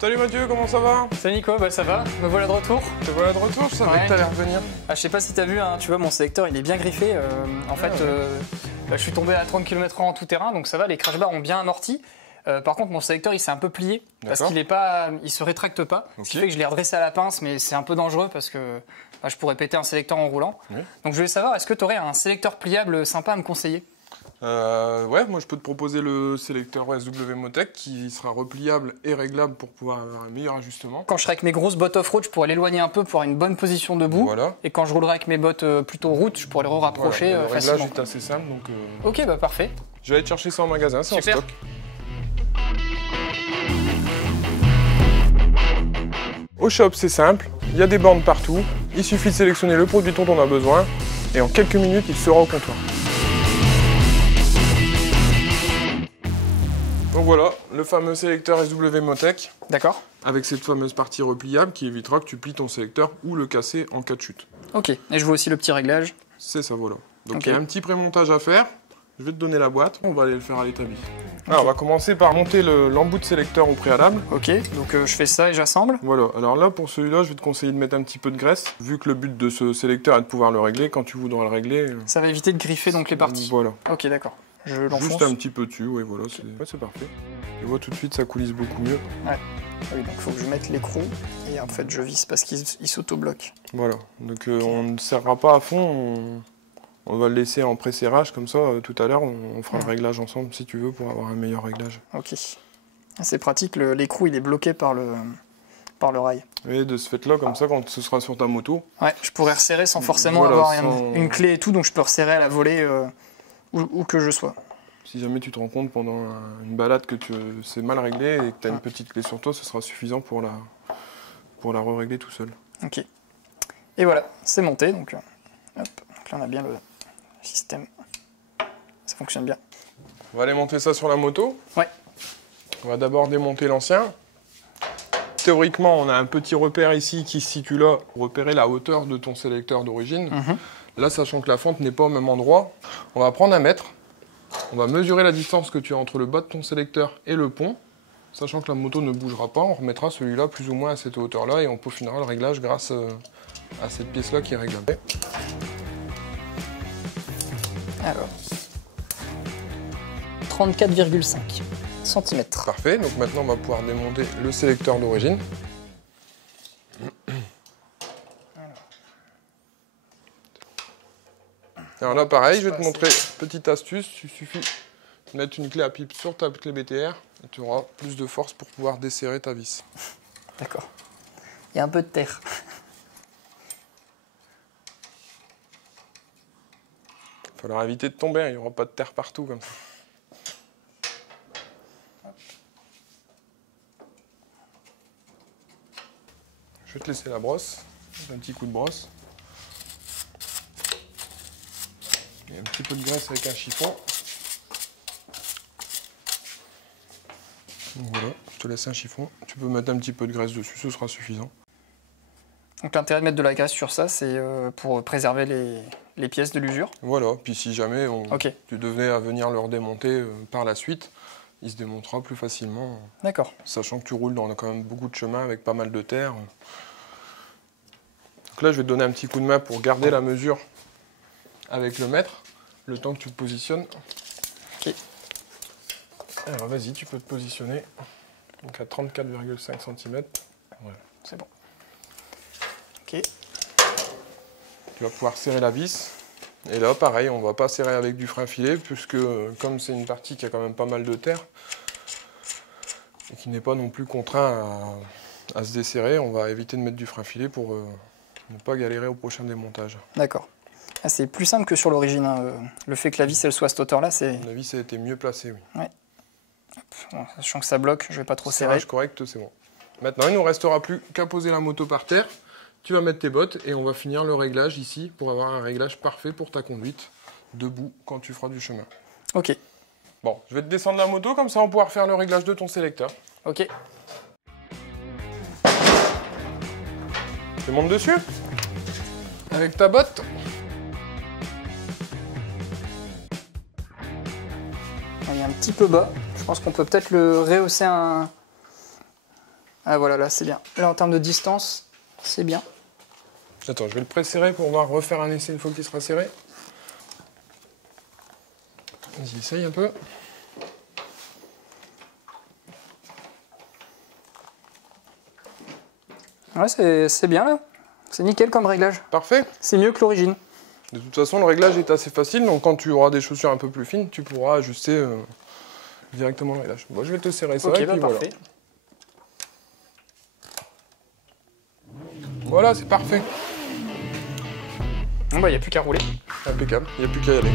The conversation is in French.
Salut Mathieu, comment ça va? Salut Nico, bah ça va, me voilà de retour. Te voilà de retour, je savais que t'allais revenir. Ah, je sais pas si t'as vu, hein, tu vois mon sélecteur il est bien griffé. Je suis tombé à 30 km/h en tout terrain, donc ça va, les crash bars ont bien amorti. Par contre mon sélecteur il s'est un peu plié parce qu'il est pas, il se rétracte pas. Okay. Ce qui fait que je l'ai redressé à la pince, mais c'est un peu dangereux parce que je pourrais péter un sélecteur en roulant. Oui. Donc je voulais savoir, est-ce que tu aurais un sélecteur pliable sympa à me conseiller? Ouais, moi je peux te proposer le sélecteur SW Motec qui sera repliable et réglable pour pouvoir avoir un meilleur ajustement. Quand je serai avec mes grosses bottes off-road, je pourrais l'éloigner un peu pour avoir une bonne position debout. Voilà. Et quand je roulerai avec mes bottes plutôt route, je pourrais le rapprocher facilement. Le réglage est assez simple donc. Ok, bah parfait. Je vais aller te chercher ça en magasin, c'est en stock. Au shop, c'est simple, il y a des bornes partout, il suffit de sélectionner le produit dont on a besoin et en quelques minutes, il sera au comptoir. Donc voilà, le fameux sélecteur SW Motec. D'accord. Avec cette fameuse partie repliable qui évitera que tu plies ton sélecteur ou le casser en cas de chute. Ok, et je vois aussi le petit réglage. C'est ça, voilà. Donc il y a un petit prémontage à faire. Je vais te donner la boîte, on va aller le faire à l'établi. Alors on va commencer par monter l'embout de sélecteur au préalable. Ok, donc je fais ça et j'assemble. Voilà, alors là pour celui-là je vais te conseiller de mettre un petit peu de graisse. Vu que le but de ce sélecteur est de pouvoir le régler, quand tu voudras le régler... Ça va éviter de griffer donc les parties. Voilà. Ok, d'accord. Je l'enfonce. Juste un petit peu dessus, ouais, voilà, c'est parfait. Tu vois tout de suite ça coulisse beaucoup mieux. Ouais. Oui, donc il faut que je mette l'écrou et en fait je visse parce qu'il s'auto-bloque. Voilà, donc on ne serrera pas à fond, on va le laisser en pré-serrage comme ça, tout à l'heure on fera le réglage ensemble si tu veux pour avoir un meilleur réglage. Ok. C'est pratique, l'écrou il est bloqué par le rail. Et de ce fait là, comme ça quand ce sera sur ta moto... Ouais, je pourrais resserrer sans forcément avoir une clé et tout, donc je peux resserrer à la volée où que je sois. Si jamais tu te rends compte pendant une balade que c'est mal réglé et que tu as une petite clé sur toi, ce sera suffisant pour la re-régler tout seul. Ok. Et voilà, c'est monté, donc, hop. Donc là on a bien le système. Ça fonctionne bien. On va aller monter ça sur la moto. Ouais. On va d'abord démonter l'ancien. Théoriquement, on a un petit repère ici qui se situe là pour repérer la hauteur de ton sélecteur d'origine. Là, sachant que la fente n'est pas au même endroit, on va prendre un mètre. On va mesurer la distance que tu as entre le bas de ton sélecteur et le pont. Sachant que la moto ne bougera pas, on remettra celui-là plus ou moins à cette hauteur-là et on peaufinera le réglage grâce à cette pièce-là qui est réglable. Alors, 34,5 cm. Parfait, donc maintenant on va pouvoir démonter le sélecteur d'origine. Alors là pareil, je vais te montrer petite astuce, il suffit de mettre une clé à pipe sur ta clé BTR et tu auras plus de force pour pouvoir desserrer ta vis. D'accord. Il y a un peu de terre. Il faudra éviter de tomber, il n'y aura pas de terre partout comme ça. Je vais te laisser la brosse, un petit coup de brosse. Et un petit peu de graisse avec un chiffon. Donc voilà, je te laisse un chiffon. Tu peux mettre un petit peu de graisse dessus, ce sera suffisant. Donc l'intérêt de mettre de la graisse sur ça, c'est pour préserver les pièces de l'usure. Voilà, puis si jamais tu devenais à venir le redémonter par la suite, il se démontera plus facilement. D'accord. Sachant que tu roules dans quand même beaucoup de chemin avec pas mal de terre. Donc là, je vais te donner un petit coup de main pour garder la mesure avec le mètre, le temps que tu te positionnes. Ok. Alors vas-y, tu peux te positionner. Donc à 34,5 cm. Ouais. C'est bon. Ok. Tu vas pouvoir serrer la vis. Et là, pareil, on ne va pas serrer avec du frein filet, puisque comme c'est une partie qui a quand même pas mal de terre, et qui n'est pas non plus contraint à se desserrer, on va éviter de mettre du frein filet pour ne pas galérer au prochain démontage. D'accord. Ah, c'est plus simple que sur l'origine. Hein. Le fait que la vis elle soit à cette hauteur-là, c'est... La vis a été mieux placée, oui. Ouais. Bon, sachant que ça bloque, je vais pas trop serrer. Correct, c'est bon. Maintenant, il ne nous restera plus qu'à poser la moto par terre. Tu vas mettre tes bottes et on va finir le réglage ici pour avoir un réglage parfait pour ta conduite debout quand tu feras du chemin. Ok. Bon, je vais te descendre la moto, comme ça on va pouvoir faire le réglage de ton sélecteur. Ok. Tu montes dessus avec ta botte. Il est un petit peu bas. Je pense qu'on peut peut-être le rehausser un Ah voilà, là c'est bien. Là en termes de distance, c'est bien. Attends, je vais le presserrer pour voir refaire un essai une fois qu'il sera serré. Vas-y, essaye un peu. Ouais, c'est bien là. C'est nickel comme réglage. Parfait. C'est mieux que l'origine. De toute façon, le réglage est assez facile, donc quand tu auras des chaussures un peu plus fines, tu pourras ajuster directement le réglage. Moi, je vais te serrer ça, Ok, et puis voilà. parfait. Voilà, c'est parfait. Bon bah, il n'y a plus qu'à rouler. Impeccable, il n'y a plus qu'à y aller.